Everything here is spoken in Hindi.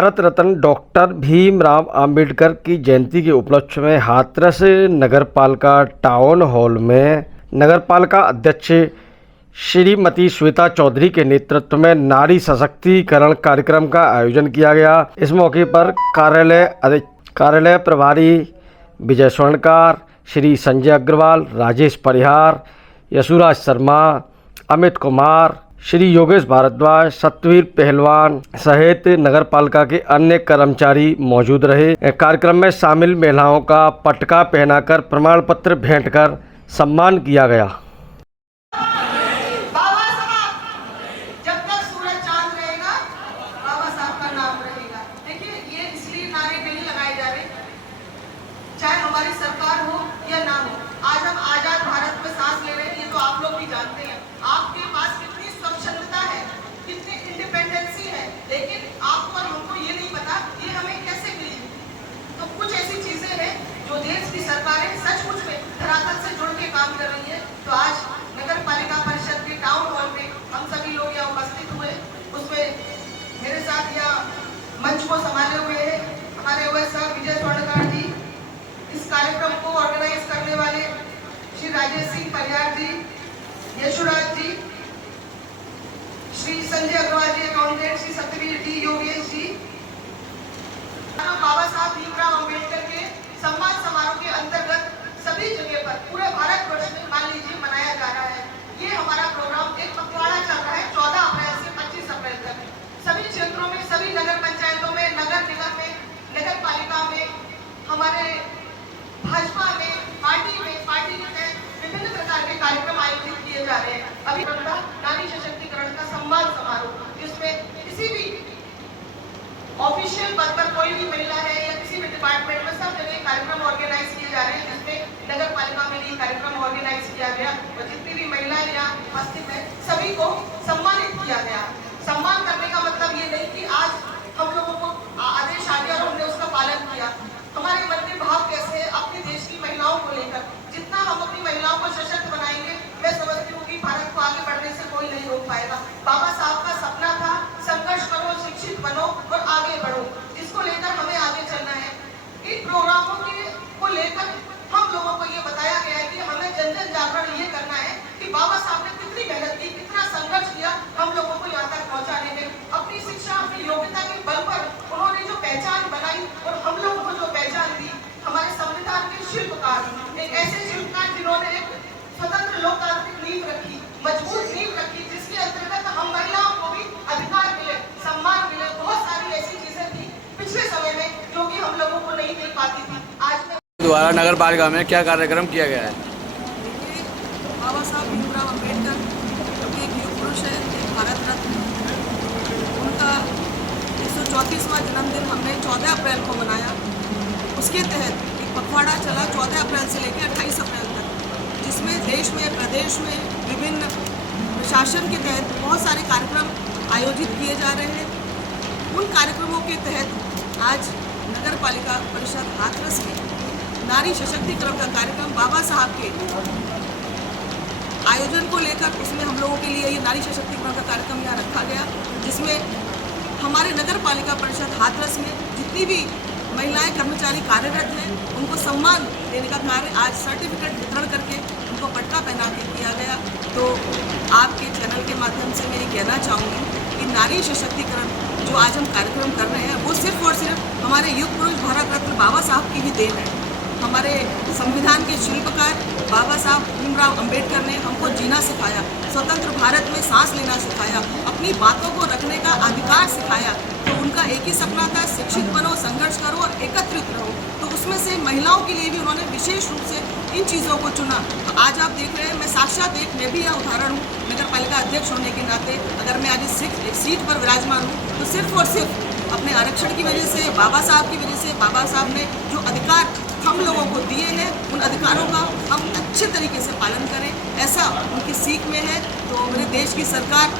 भारत रत्न डॉक्टर भीमराव अंबेडकर की जयंती के उपलक्ष्य में हाथरस नगरपालिका टाउन हॉल में नगरपालिका अध्यक्ष श्रीमती श्वेता चौधरी के नेतृत्व में नारी सशक्तिकरण कार्यक्रम का आयोजन किया गया। इस मौके पर कार्यालय प्रभारी विजय स्वर्णकार, श्री संजय अग्रवाल, राजेश परिहार, यशुराज शर्मा, अमित कुमार, श्री योगेश भारद्वाज, सतवीर पहलवान सहित नगरपालिका के अन्य कर्मचारी मौजूद रहे। कार्यक्रम में शामिल महिलाओं का पटका पहनाकर प्रमाण पत्र भेंट कर सम्मान किया गया। बाबा साहब, जब तक सूरज चांद रहेगा, बाबा साहब का नाम रहेगा। देखिए, ये इसलिए नारे नहीं लगाए जा रहे, चाहे हमारी सरकार हो या ना हो। आज हम आजाद भारत में सांस ले रहे हैं, ये तो आप लोग भी जानते हैं। आपके पास कितनी स्वच्छंदता है, कितनी इंडिपेंडेंसी है, लेकिन आपको और हमको ये नहीं पता ये हमें कैसे मिली। तो कुछ ऐसी चीजें हैं जो देश की सरकारें सचमुच में धरातल से जुड़ के काम कर रही है। तो आज नगर पालिका परिषद के टाउन हॉल में हम सभी लोग यहाँ उपस्थित हुए। उसमें मेरे साथ यहाँ मंच को संभाले हुए हैं हमारे ओएस साहब विजय स्वर्णकार जी, इस कार्यक्रम को ऑर्गेनाइज करने वाले श्री राजेश सिंह परिहार जी, यशुराज जी, श्री संजय अग्रवाल जी अकाउंटेंट, श्री सतवीर जी, योगेश जी। बाबा साहब भीमराव अंबेडकर के सम्मान समारोह के अंतर्गत सभी जगह पर पूरे भारतवर्ष में मान लीजिए मनाया जा रहा है। ये हमारा प्रोग्राम एक पखवाड़ा चल रहा है 14 अप्रैल से 25 अप्रैल तक। सभी क्षेत्रों में, सभी नगर पंचायतों में, नगर निगम में, नगर पालिका में, हमारे भाजपा में, पार्टी के तहत विभिन्न प्रकार के कार्यक्रम आयोजित किए जा रहे हैं। अभी नारी सशक्तिकरण का सम्मान समारोह, जिसमें किसी भी ऑफिशियल पद पर कोई भी महिला है या किसी भी डिपार्टमेंट में सब जगह कार्यक्रम ऑर्गेनाइज किए जा रहे हैं, जिसमें नगर पालिका में ये कार्यक्रम ऑर्गेनाइज किया गया और जितनी भी महिलाएं यहाँ उपस्थित है सभी को सम्मानित किया गया। सम्मान करने का मतलब ये नहीं कि आज हम लोगों को आदेश आ गया और हमने उसका पालन किया। हमारे मन के भाव कैसे है अपने देश की महिलाओं को लेकर, जितना हम अपनी महिलाओं को सशक्त बनाएंगे, मैं समझती हूँ कि भारत को आगे बढ़ने से कोई नहीं रोक पाएगा। बाबा साहब का सपना था संघर्ष करो, शिक्षित बनो और आगे बढ़ो, जिसको लेकर हमें आगे चलना है। इन प्रोग्रामों को लेकर हम लोगों को ये बताया गया है कि हमें जन जन जागरण ये करना है कि बाबा साहब ने कितनी मेहनत की, कितना संघर्ष किया हम लोगों को यहाँ तक पहुँचाने में। अपनी शिक्षा, अपनी योग्यता के बल पर उन्होंने जो पहचान बनाई और हम लोगों को जो पहचान दी, हमारे संविधान के शिल्पकार, एक ऐसे शिल्पकार जिन्होंने एक स्वतंत्र लोकतांत्रिक नींव रखी, मजबूत नींव रखी, जिसके अंतर्गत हम महिलाओं को भी अधिकार मिले, सम्मान मिले। बहुत सारी ऐसी चीजें थी पिछले समय में जो कि हम लोगों को नहीं मिल पाती थी। आज में द्वारा नगर पालिका में क्या कार्यक्रम किया गया है? बाबा साहब भीमराव अंबेडकर एक युग पुरुष है, एक भारत रत्न। उनका 134वां जन्मदिन हमने 14 अप्रैल को मनाया। उसके तहत एक पखवाड़ा चला 14 अप्रैल से लेकर 28 अप्रैल तक, जिसमें देश में, प्रदेश में विभिन्न प्रशासन के तहत बहुत सारे कार्यक्रम आयोजित किए जा रहे हैं। उन कार्यक्रमों के तहत आज नगर पालिका परिषद हाथरस में नारी सशक्तिकरण का कार्यक्रम बाबा साहब के आयोजन को लेकर, उसमें हम लोगों के लिए ये नारी सशक्तिकरण का कार्यक्रम यहाँ रखा गया, जिसमें हमारे नगर पालिका परिषद हाथरस में जितनी भी महिलाएं कर्मचारी कार्यरत हैं उनको सम्मान देने का कार्य आज सर्टिफिकेट वितरण करके उनको पटका पहना के किया गया। तो आपके चैनल के माध्यम से मैं ये कहना चाहूँगी कि नारी सशक्तिकरण जो आज हम कार्यक्रम कर रहे हैं वो सिर्फ और सिर्फ हमारे युग पुरुष भारत रत्न बाबा साहब की ही देन है। हमारे संविधान के शिल्पकार बाबा साहब भीमराव अंबेडकर ने हमको जीना सिखाया, स्वतंत्र भारत में सांस लेना सिखाया, अपनी बातों को रखने का अधिकार सिखाया। तो उनका एक ही सपना था, शिक्षित बनो, संघर्ष करो और एकत्रित रहो। तो उसमें से महिलाओं के लिए भी उन्होंने विशेष रूप से इन चीज़ों को चुना। तो आज आप देख रहे हैं, मैं साक्षात मैं भी यह उदाहरण हूँ, नगर पालिका अध्यक्ष होने के नाते अगर मैं आज इस सीट पर विराजमान हूँ तो सिर्फ और सिर्फ अपने आरक्षण की वजह से, बाबा साहब की वजह से। बाबा साहब ने जो अधिकार हम लोगों को दिए हैं, उन अधिकारों का हम अच्छे तरीके से पालन करें, ऐसा उनकी सीख में है। तो मेरे देश की सरकार